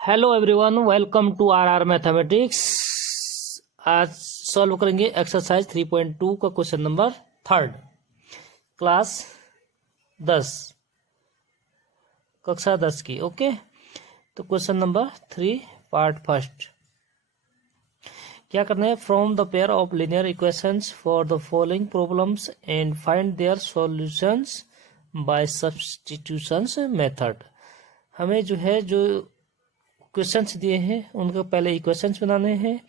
Hello everyone, welcome to our mathematics. आज solve करेंगे exercise 3.2 का क्वेश्चन नंबर 3, क्लास 10, कक्षा 10 की। ओके, तो क्वेश्चन नंबर 3 पार्ट फर्स्ट क्या करना है। From the pair of linear equations for the following problems and find their solutions by substitutions method. हमें जो क्वेश्चंस दिए हैं उनका पहले इक्वेशंस बनाने हैं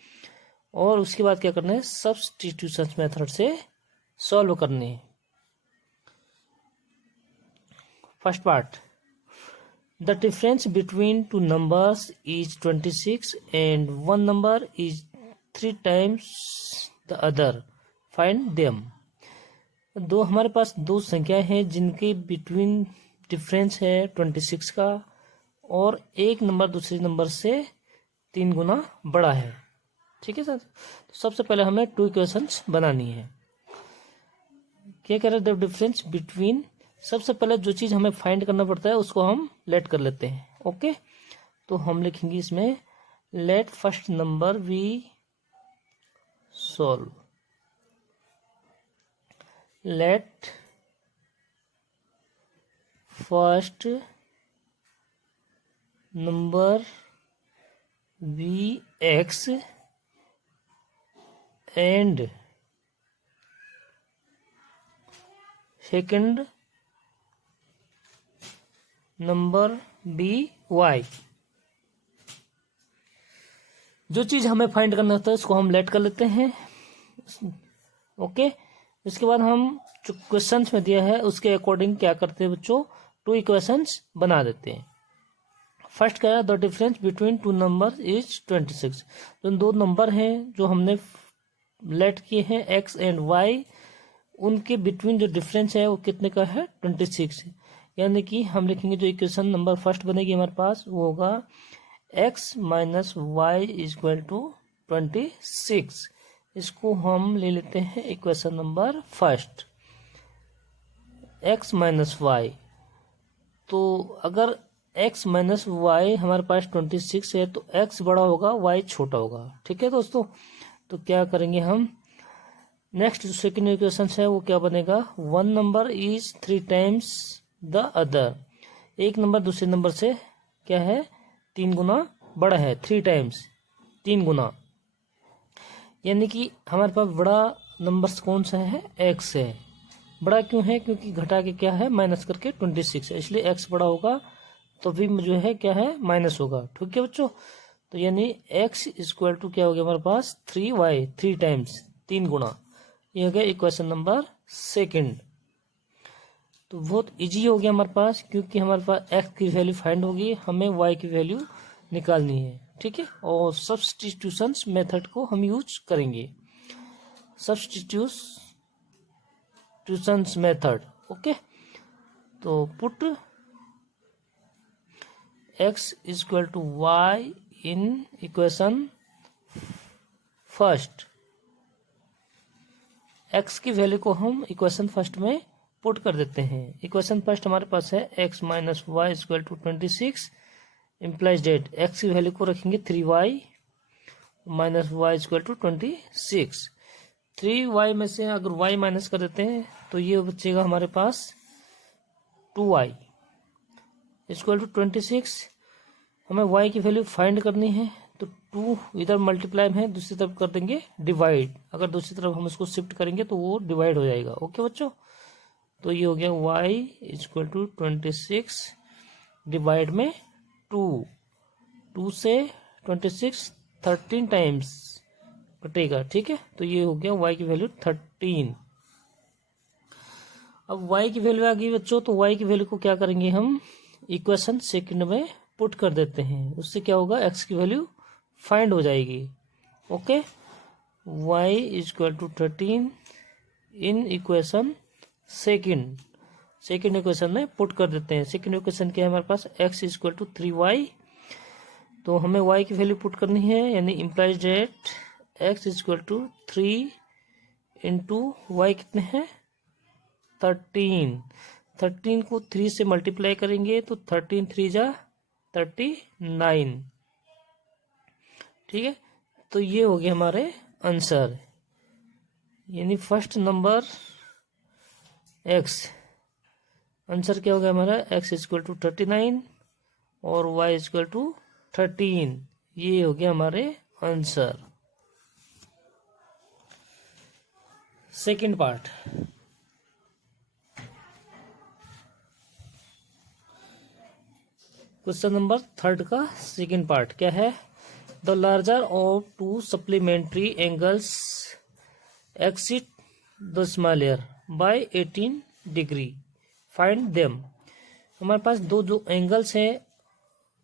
और उसके बाद क्या करना है, सब्स्टिट्यूशंस मेथड से सॉल्व करने हैं। First part, the difference between two numbers is 26 and one number is 3 times the other, find them. हमारे पास दो संख्या हैं जिनके बिटवीन डिफरेंस है 26 का और एक नंबर दूसरे नंबर से 3 गुना बड़ा है। ठीक है सर, तो सबसे पहले हमें 2 इक्वेशंस बनानी है। क्या कह रहे हैं, द डिफरेंस बिटवीन, सबसे पहले जो चीज हमें फाइंड करना पड़ता है उसको हम लेट कर लेते हैं। ओके, तो हम लिखेंगे इसमें let first number be solve, let first number be x and second number be y. जो चीज हमें फाइंड करना होता है उसको हम लेट कर लेते हैं। ओके, इसके बाद हम जो क्वेश्चंस में दिया है उसके अकॉर्डिंग क्या करते हैं बच्चों, 2 इक्वेशंस बना देते हैं। फर्स्ट क्या है, the difference between 2 number is 26। तो दो नंबर हैं जो हमने लेट किए हैं एक्स एंड वाई, उनके बिटवीन जो डिफरेंस है वो कितने का है, 26। यानी कि हम लिखेंगे जो इक्वेशन नंबर फर्स्ट बनेगी हमारे पास वो होगा x minus y equal to 26। इसको हम ले लेते हैं equation number first, x minus y. तो अगर x माइनस वाई हमारे पास 26 है तो x बड़ा होगा, y छोटा होगा। ठीक है दोस्तों, तो क्या करेंगे हम, नेक्स्ट जो सेकेंड इक्वेशन है वो क्या बनेगा, one number is 3 times the other. एक नंबर दूसरे नंबर से क्या है, 3 गुना बड़ा है, 3 times 3 गुना। यानी कि हमारे पास बड़ा नंबर कौन सा है, x है। बड़ा क्यों है, क्योंकि घटा के क्या है, माइनस करके 26 है, इसलिए x बड़ा होगा तो भी जो है क्या है, माइनस होगा। ठीक है बच्चों, तो यानी x इक्वल टू क्या हो गया हमारे पास, 3y, 3 times 3 गुना। ये हो गया इक्वेशन नंबर सेकंड। तो बहुत इजी हो गया हमारे पास, क्योंकि हमारे पास x की वैल्यू फाइंड होगी, हमें y की वैल्यू निकालनी है। ठीक है, और सब्स्टिट्यूशंस मेथड को हम यूज करेंगे, सब्स्टिट्यूशंस मेथड। ओके, तो put x equal to y in equation first. x की वैल्यू को हम इक्वेशन फर्स्ट में पुट कर देते हैं। इक्वेशन फर्स्ट हमारे पास है x minus y equal to 26 implies that, x की वैल्यू को रखेंगे 3y minus y equal to 26। 3y में से अगर y माइनस कर देते हैं तो ये बचेगा हमारे पास 2y इक्वल टू 26। हमें y की वैल्यू फाइंड करनी है, तो 2 इधर मल्टीप्लाई है, दूसरी तरफ कर देंगे डिवाइड। अगर दूसरी तरफ हम इसको शिफ्ट करेंगे तो वो डिवाइड हो जाएगा। ओके बच्चों, तो ये हो गया y इक्वल टू 26 डिवाइड में 2 से 26 13 टाइम्स कटेगा। ठीक है, तो ये हो गया y की वैल्यू 13। अब y की वैल्यू आ गई बच्चों, तो y की वैल्यू को क्या करेंगे हम, इक्वेशन सेकंड में पुट कर देते हैं। उससे क्या होगा, x की वैल्यू फाइंड हो जाएगी। Okay, y equal to 13 in equation second equation में पुट कर देते हैं। सेकंड इक्वेशन क्या है हमारे पास, x इक्वल टू 3y। तो हमें y की वैल्यू पुट करनी है, यानी implies that x equal to 3 into y कितने हैं, 13 को 3 से मल्टीप्लाई करेंगे तो 13 3 जा 39 ठीक है, तो ये हो गया हमारे आंसर, यानी फर्स्ट नंबर एक्स, आंसर क्या हो गया हमारा, एक्स इक्वल टू 39 और वाई इक्वल टू 13, ये हो गया हमारे answer. Second part, question number third का सेकंड पार्ट क्या है, the larger of to supplementary angles exit the smaller by 18 degree, find them. हमारे पास दो जो एंगल्स हैं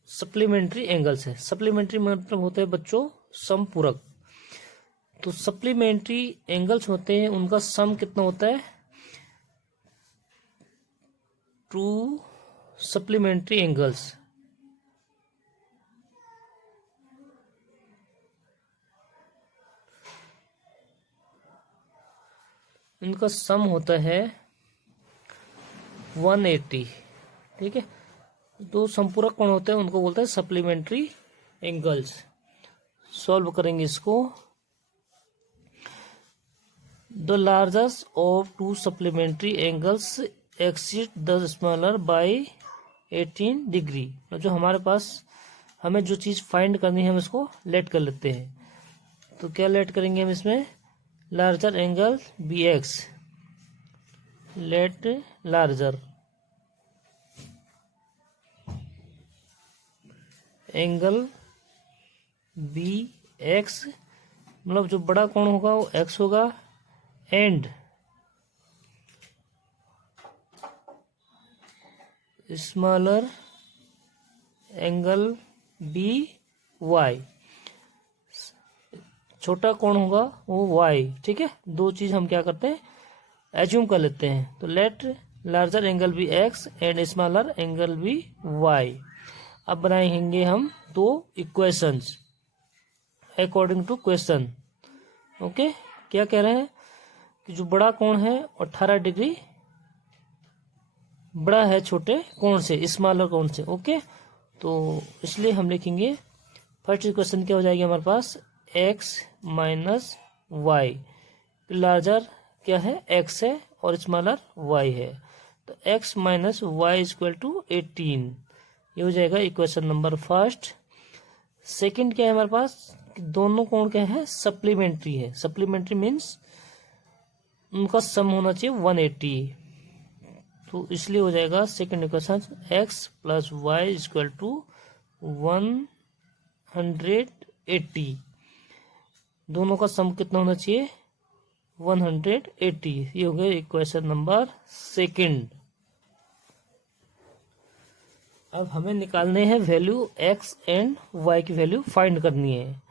सप्लीमेंट्री एंगल्स है, सप्लीमेंट्री मतलब होते हैं बच्चों समपूरक, तो सप्लीमेंट्री एंगल्स होते हैं उनका सम कितना होता है, टू सप्लीमेंट्री एंगल्स, इनका सम होता है 180। ठीक है, दो संपूरक कोण होते हैं उनको बोलते हैं सप्लीमेंट्री एंगल्स। सॉल्व करेंगे इसको, the largest of to supplementary angles exceed the smaller by 18 degree. जो हमारे पास हमें जो चीज फाइंड करनी है हम इसको लेट कर लेते हैं, तो क्या लेट करेंगे हम इसमें, larger angle be x, let larger angle be x, मतलब जो बड़ा कोण होगा वो एक्स होगा, and smaller angle be y, छोटा कोण होगा वो वाई। ठीक है, दो चीज हम क्या करते हैं एज्यूम कर लेते हैं, तो let larger angle be x and smaller angle be y. अब बनाएंगे हम दो equations according to question. Okay, क्या कह रहे हैं कि जो बड़ा कोण है 18 डिग्री बड़ा है छोटे कोण से, स्मॉलर कोण से। ओके, तो इसलिए हम लिखेंगे फर्स्ट इक्वेशन क्या हो जाएगी हमारे पास, x माइनस वाई, लार्जर क्या है x है और स्मॉलर y है, तो x minus y equal to 18, ये हो जाएगा इक्वेशन नंबर फर्स्ट। सेकंड क्या है हमारे पास, दोनों कोण क्या है सप्लीमेंट्री है, सप्लीमेंट्री मीन्स उनका सम होना चाहिए 180, तो इसलिए हो जाएगा second equation x plus y equal to 180, दोनों का सम कितना होना चाहिए 180, ये हो गया इक्वेशन नंबर सेकंड। अब हमें निकालने हैं वैल्यू x एंड y की वैल्यू फाइंड करनी है,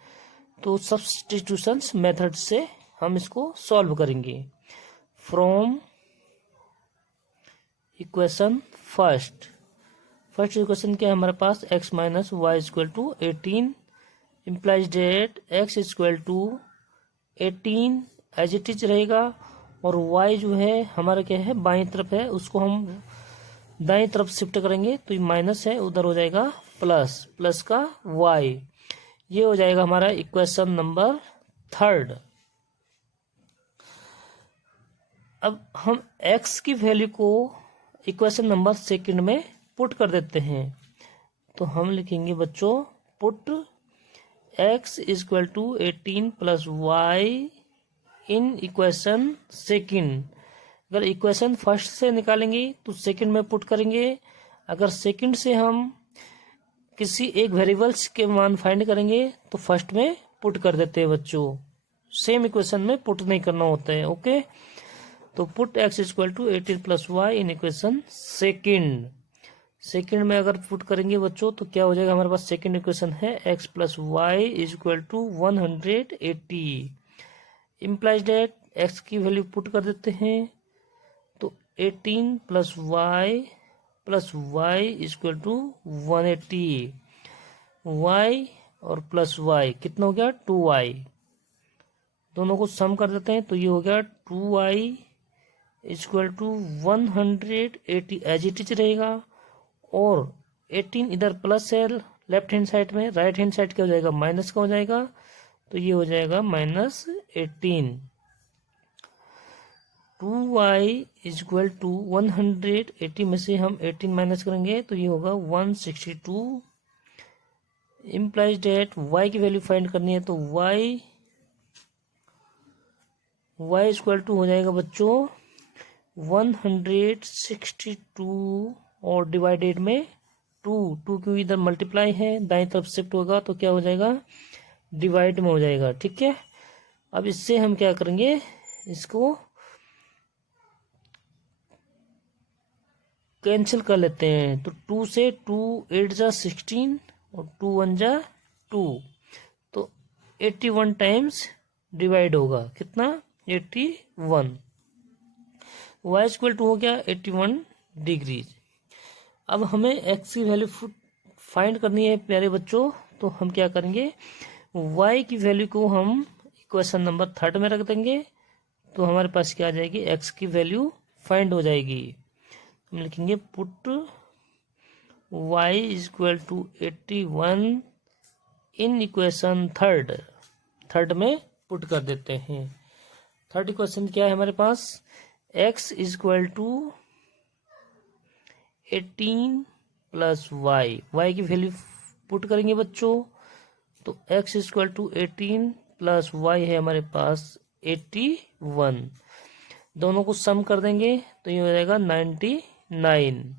तो सब्स्टिट्यूशन मेथड से हम इसको सॉल्व करेंगे। फ्रॉम इक्वेशन फर्स्ट इक्वेशन क्या है हमारे पास, x minus y equal to 18 implies that x equal to 18 as it is रहेगा, और y जो है हमारा क्या है बाईं तरफ है, उसको हम दाईं तरफ शिफ्ट करेंगे, तो ये माइनस है उधर हो जाएगा प्लस, प्लस का y, ये हो जाएगा हमारा इक्वेशन नंबर थर्ड। अब हम x की वैल्यू को इक्वेशन नंबर सेकंड में पुट कर देते हैं, तो हम लिखेंगे बच्चों put x equal to 18 plus y in equation second. अगर इक्वेशन फर्स्ट से निकालेंगे तो सेकंड में पुट करेंगे, अगर सेकंड से हम किसी एक वेरिएबल्स के मान फाइंड करेंगे तो फर्स्ट में पुट कर देते हैं बच्चों, सेम इक्वेशन में पुट नहीं करना होता है। ओके, तो put x equal to 18 plus y in equation second, second में अगर पुट करेंगे बच्चों तो क्या हो जाएगा हमारे पास, सेकंड इक्वेशन है x plus y is equal to 180, implies that x की वैल्यू पुट कर देते हैं, तो 18 plus y is equal to 180, y और प्लस y कितना हो गया 2y, दोनों को सम कर देते हैं, तो ये हो गया 2y equal to 180 as it is रहेगा, और 18 इधर प्लस है लेफ्ट हैंड साइड में, राइट हैंड साइड क्या हो जाएगा, माइनस का हो जाएगा, तो ये हो जाएगा -18। 2y इज इक्वल टू 180 में से हम 18 माइनस करेंगे तो ये होगा 162। इम्प्लाइज डेट y की वैल्यू फाइंड करनी है तो y इज इक्वल टू हो जाएगा बच्चों 162 और डिवाइडेड में 2 क्योंकि इधर मल्टीप्लाई है, दाईं तरफ शिफ्ट होगा तो क्या हो जाएगा, डिवाइड में हो जाएगा। ठीक है, अब इससे हम क्या करेंगे, इसको कैंसिल कर लेते हैं। तो 2 से 2 8 जा 16 और 2 1 जा 2, तो 81 टाइम्स डिवाइड होगा, कितना, 81। y इक्वल टू हो गया 81 डिग्रीज। अब हमें x की वैल्यू फाइंड करनी है प्यारे बच्चों, तो हम क्या करेंगे, y की वैल्यू को हम इक्वेशन नंबर 3 में रख देंगे, तो हमारे पास क्या आ जाएगी, x की वैल्यू फाइंड हो जाएगी। हम लिखेंगे put y is equal to 81 in equation third में पुट कर देते हैं। थर्ड इक्वेशन क्या है हमारे पास, x is equal to 18 plus y की वैल्यू पुट करेंगे बच्चों, तो x is equal to 18 plus y है हमारे पास 81, दोनों को सम कर देंगे तो ये हो जाएगा 99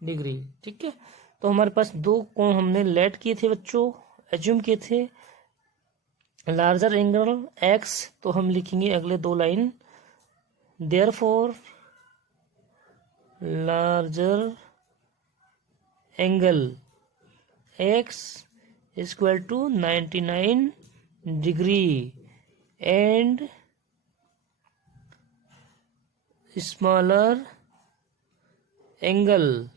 डिग्री। ठीक है, तो हमारे पास दो कोण हमने लेट किए थे बच्चों, एज्यूम किए थे, लार्जर एंगल x, तो हम लिखेंगे अगले दो line, therefore larger angle x is equal to 99 degree and smaller angle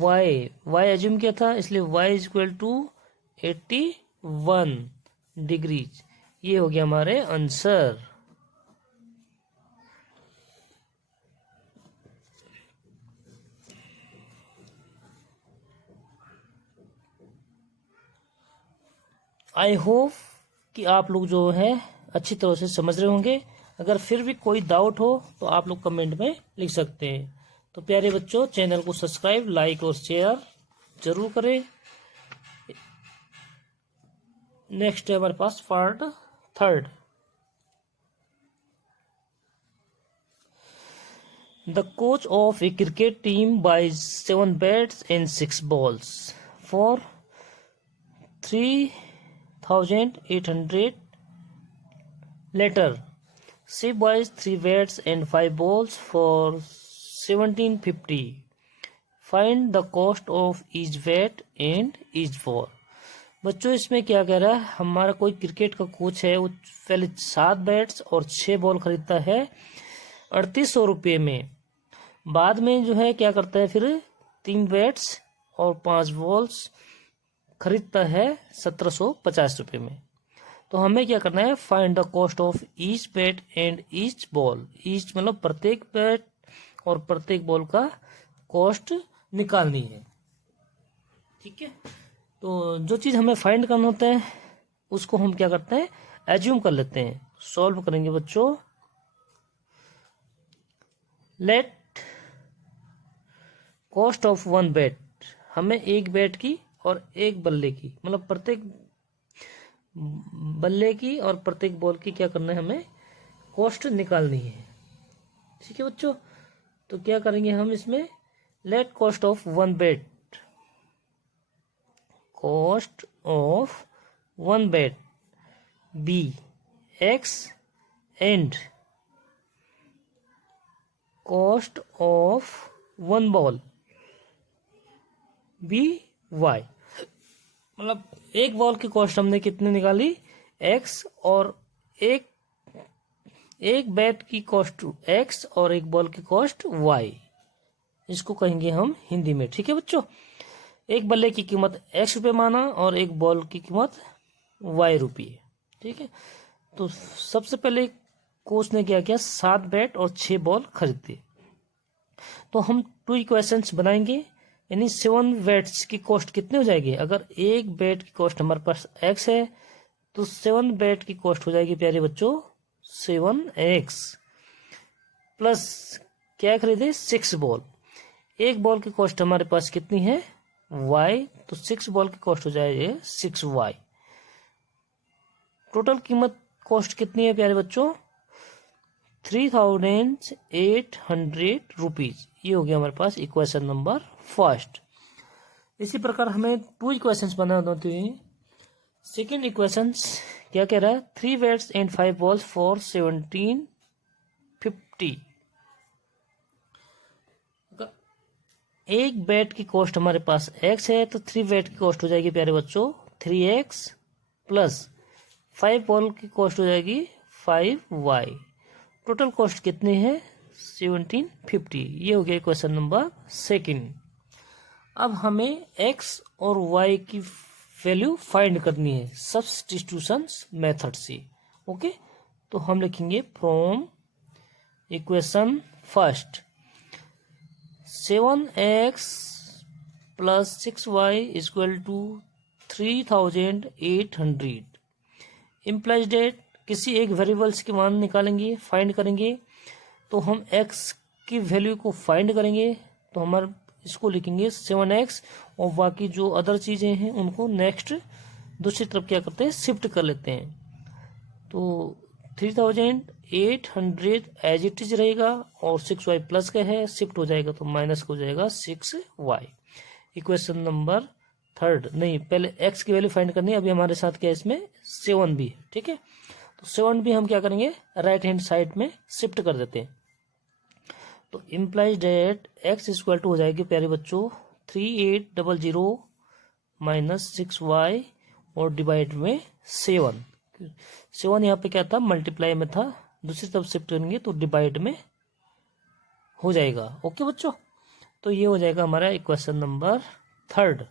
y assume किया था इसलिए y is equal to 81 degrees. ये हो गया हमारे आंसर। आई होप कि आप लोग जो है अच्छी तरह से समझ रहे होंगे। अगर फिर भी कोई डाउट हो तो आप लोग कमेंट में लिख सकते हैं। तो प्यारे बच्चों, चैनल को सब्सक्राइब, लाइक और शेयर जरूर करें। नेक्स्ट है हमारे पास part 3। The coach of a cricket team buys 7 bats and 6 balls for 3,800 later. She buys 3 bats and 5 balls for 1,750. Find the cost of each bat and each ball. बच्चों इसमें क्या कह रहा है, हमारा कोई क्रिकेट का कोच है, वो पहले 7 बैट्स और 6 बॉल खरीदता है 3800 रुपये में। बाद में जो है क्या करता है, फिर 3 बैट्स और 5 बॉल्स खरीदता है 1750 रुपये में। तो हमें क्या करना है, find the cost of each bat and each ball. Each मतलब प्रत्येक बैट और प्रत्येक बॉल का कॉस्ट निकालनी है। ठीक है, तो जो चीज हमें फाइंड करना होता है उसको हम क्या करते हैं, एज्यूम कर लेते हैं। सॉल्व करेंगे बच्चों। लेट कॉस्ट ऑफ 1 बैट, हमें एक बैट की और एक बल्ले की, मतलब प्रत्येक बल्ले की और प्रत्येक बॉल की क्या करना है, हमें कॉस्ट निकालनी है। ठीक है बच्चों, तो क्या करेंगे हम इसमें, let cost of 1 bat, cost of 1 bat be x and cost of 1 ball be y. मतलब एक बॉल की कॉस्ट हमने कितनी निकाली, x, और एक बैट की कॉस्ट x और एक बॉल की कॉस्ट y। इसको कहेंगे हम हिंदी में। ठीक है बच्चों, एक बल्ले की कीमत x रुपये माना और एक बॉल की कीमत y रुपये। ठीक है, तो सबसे पहले कोच ने क्या किया, 7 बैट और 6 बॉल खरीदे। तो हम 2 इक्वेशंस बनाएंगे। यानी 7 बैट्स की कॉस्ट कितनी हो जाएगी? अगर एक बैट की कॉस्ट हमारे पास x है तो 7 बैट की कॉस्ट हो जाएगी प्यारे बच्चों 7x प्लस क्या खरीदे 6 बॉल। एक बॉल की कॉस्ट हमारे पास कितनी है y, तो 6 बॉल की कॉस्ट हो जाएगी 6y। टोटल कीमत कॉस्ट कितनी है प्यारे बच्चों 3800 रुपीज। ये हो गया हमारे पास इक्वेशन नंबर फर्स्ट। इसी प्रकार हमें 2 इक्वेशंस बनाना होते हैं। सेकेंड इक्वेशंस क्या कह रहा है 3 बैट्स एंड 5 बॉल्स फॉर 1750। एक बैट की कॉस्ट हमारे पास x है तो 3 बैट की कॉस्ट हो जाएगी प्यारे बच्चों 3x प्लस 5 बॉल की कॉस्ट हो जाएगी 5y। टोटल कॉस्ट कितनी है 1750। ये हो गया क्वेश्चन नंबर सेकंड। अब हमें x और y की वैल्यू फाइंड करनी है सब्स्टिट्यूशन मेथड से। ओके, तो हम लिखेंगे from equation first 7x plus 6y equal to 3800 implies that किसी एक वेरिएबल्स के मान निकालेंगे फाइंड करेंगे। तो हम x की वैल्यू को फाइंड करेंगे तो हमारे इसको लिखेंगे 7x और बाकी जो अदर चीज़ें हैं उनको नेक्स्ट दूसरी तरफ क्या करते हैं शिफ्ट कर लेते हैं। तो 3800 एज इट इज रहेगा और 6y प्लस का है शिफ्ट हो जाएगा तो माइनस हो जाएगा 6y। इक्वेशन नंबर थर्ड नहीं पहले x की वैल्यू फाइंड करनी है। अभी हमारे साथ क्या है इसमें 7 भी ठीक है तो 7 भी हम क्या करेंगे राइट हैंड साइड में शिफ्ट कर देते हैं। तो implies that x equal to हो जाएगी प्यारे बच्चों 3800 माइनस 6y और डिवाइड में 7 यहाँ पे क्या था मल्टीप्लाई में था दूसरी तरफ शिफ्ट करेंगे तो डिवाइड में हो जाएगा। ओके बच्चों, तो ये हो जाएगा हमारा इक्वेशन नंबर थर्ड।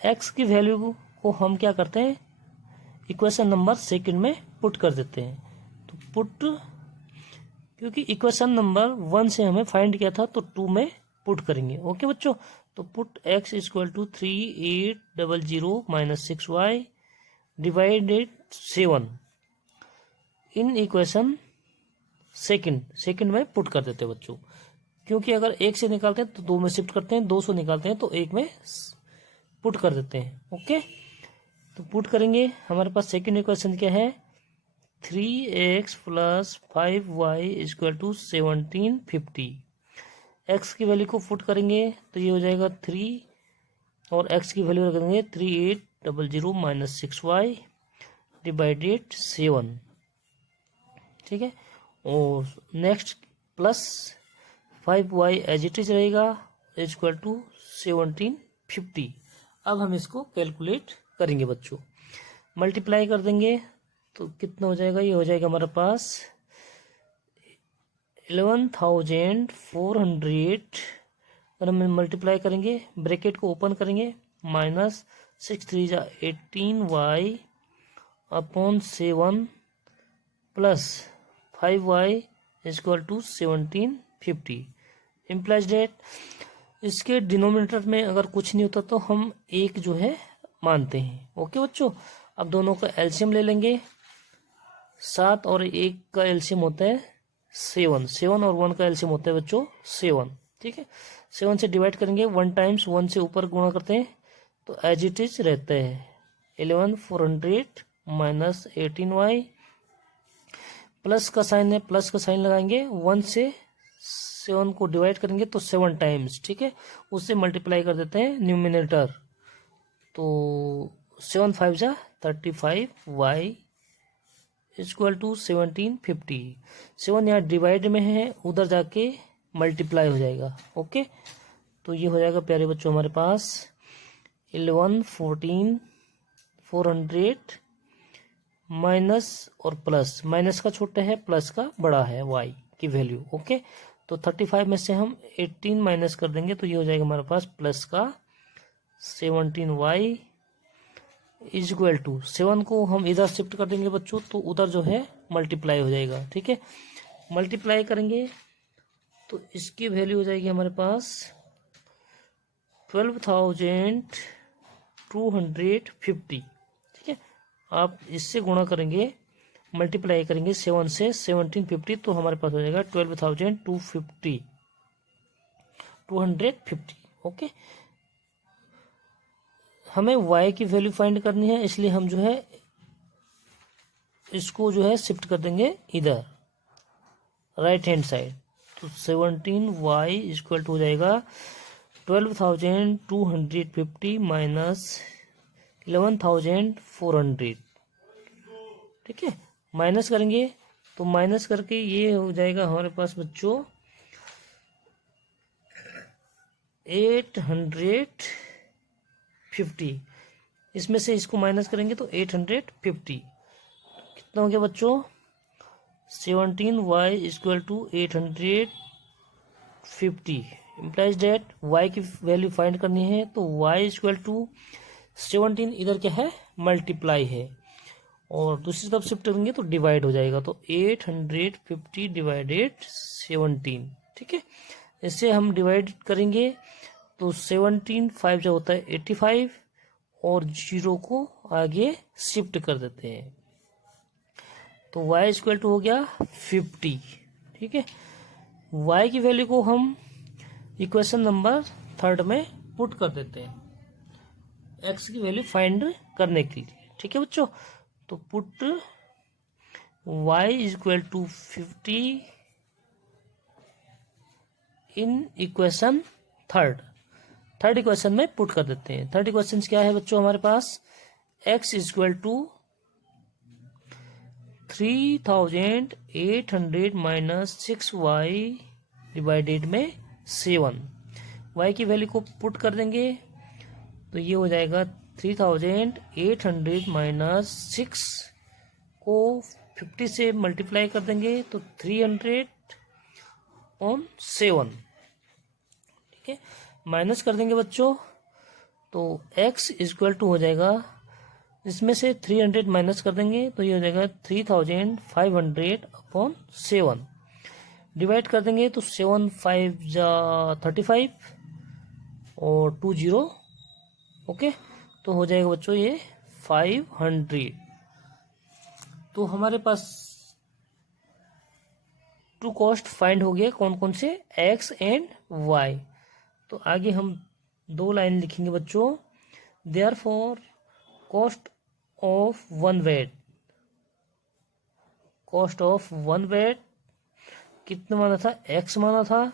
x की वैल्यू को हम क्या करते हैं इक्वेशन नंबर सेकंड में पुट कर देते हैं। तो पुट क्योंकि इक्वेशन नंबर 1 से हमें फाइंड किया था तो 2 में पुट करेंगे। ओके बच्चों, तो put x equal to 3800 minus 6y divided 7 in equation second में पुट कर देते हैं बच्चों। क्योंकि अगर 1 से निकालते हैं तो 2 में शिफ्ट करते हैं 2 से निकालते हैं तो 1 में पुट कर देते हैं। ओके, तो पुट करेंगे हमारे पास सेकंड इक्वेशन क्या है 3x plus 5y equal to 1750। x की वैल्यू को पुट करेंगे तो ये हो जाएगा 3 और x की वैल्यू रखेंगे 3800 माइनस 6y डिवाइडेड 7 ठीक है और next plus 5y as it is रहेगा इक्वल टू 1750। अब हम इसको कैलकुलेट करेंगे बच्चों मल्टीप्लाई कर देंगे तो कितना हो जाएगा ये हो जाएगा हमारे पास 11,400 अगर हम मल्टीप्लाई करेंगे ब्रैकेट को ओपन करेंगे माइनस 6 3 जा 18y upon 7 plus 5y equal to 1750 implies that इसके डिनोमिनेटर में अगर कुछ नहीं होता तो हम एक जो है मानते हैं। ओके बच्चों, अब दोनों का एलसीएम ले लेंगे 7 और 1 का एलसीएम होता है 7 और 1 का एलसीएम होता है बच्चों 7 ठीक है 7 से डिवाइड करेंगे 1 टाइम्स 1 से ऊपर गुणा करते हैं तो एज इट इज रहता है 11,400 माइनस 18y प्लस का साइन है प्लस का साइन लगाएंगे 1 से 7 को डिवाइड करेंगे तो 7 टाइम्स ठीक है उससे मल्टीप्लाई कर देते हैं न्यूमिनेटर तो 7 5 जा 35y इक्वल टू 1750। 7 यहाँ डिवाइड में है उधर जाके मल्टीप्लाई हो जाएगा। ओके, तो ये हो जाएगा प्यारे बच्चों हमारे पास 11,400 माइनस और प्लस माइनस का छोटा है प्लस का बड़ा है y की वैल्यू। ओके, तो 35 में से हम 18 माइनस कर देंगे तो ये हो जाएगा हमारे पास प्लस का 17y इज इक्वल टू 7 को हम इधर शिफ्ट कर देंगे बच्चों, तो उधर जो है मल्टीप्लाई हो जाएगा। ठीक है, मल्टीप्लाई करेंगे तो इसकी वैल्यू हो जाएगी हमारे पास 12,250। ठीक है, आप इससे गुणा करेंगे, मल्टीप्लाई करेंगे 7 से 1750, तो हमारे पास हो जाएगा 12,250। ओके, हमें y की वैल्यू फाइंड करनी है, इसलिए हम जो है इसको जो है शिफ्ट कर देंगे इधर राइट हैंड साइड। तो 17y इक्वल टू हो जाएगा 12,250 माइनस 11,400। ठीक है, माइनस करेंगे तो माइनस करके ये हो जाएगा हमारे पास बच्चों 850। इसमें से इसको माइनस करेंगे तो 850 कितना हो गया बच्चों 17y equal to 850 implies that y की वैल्यू फाइंड करनी है, तो y इक्वल टू 17 इधर क्या है मल्टीप्लाई है, और दूसरी तरफ शिफ्ट करेंगे तो डिवाइड हो जाएगा, तो 850 डिवाइडेड 17। ठीक है, इससे हम डिवाइड करेंगे तो 17 5 जो होता है 85, और 0 को आगे शिफ्ट कर देते हैं, तो y इक्वल टू हो गया 50। ठीक है, y की वैल्यू को हम इक्वेशन नंबर 3 में पुट कर देते हैं x की वैल्यू फाइंड करने के लिए। ठीक है बच्चों, तो put y equal to 50 in equation third equation में पुट कर देते हैं। थर्ड इक्वेशन क्या है बच्चों हमारे पास x equal to 3,800 minus 6y divided में 7। y की वैल्यू को पुट कर देंगे तो ये हो जाएगा 3,800 माइनस 6 को 50 से मल्टीप्लाई कर देंगे तो 300/7। ठीक है, माइनस कर देंगे बच्चों तो x इक्वल टू हो जाएगा, इसमें से 300 माइनस कर देंगे तो ये हो जाएगा 3,500/7। डिवाइड कर देंगे तो 7 5 जा 35 और 2 0। ओके, तो हो जाएगा बच्चों ये 500। तो हमारे पास टू कॉस्ट फाइंड हो गए, कौन कौन से x एंड y। तो आगे हम 2 लाइन लिखेंगे बच्चों, therefore cost of one weight कितना माना था x माना था,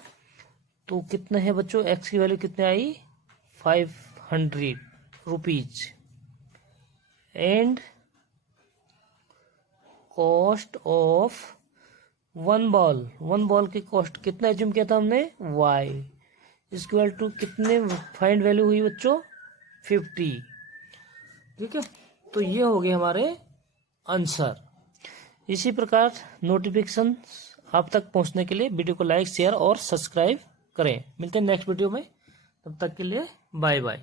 तो कितना है बच्चों x की वैल्यू कितने आई 500 rupees, and cost of one ball की कॉस्ट कितना एज्यूम किया था हमने y इक्वल टू कितने फाइंड वैल्यू हुई बच्चों 50। ठीक है, तो ये हो गए हमारे आंसर। इसी प्रकार नोटिफिकेशन आप तक पहुंचने के लिए वीडियो को लाइक शेयर और सब्सक्राइब करें। मिलते हैं नेक्स्ट वीडियो में, तब तक के लिए बाय बाय।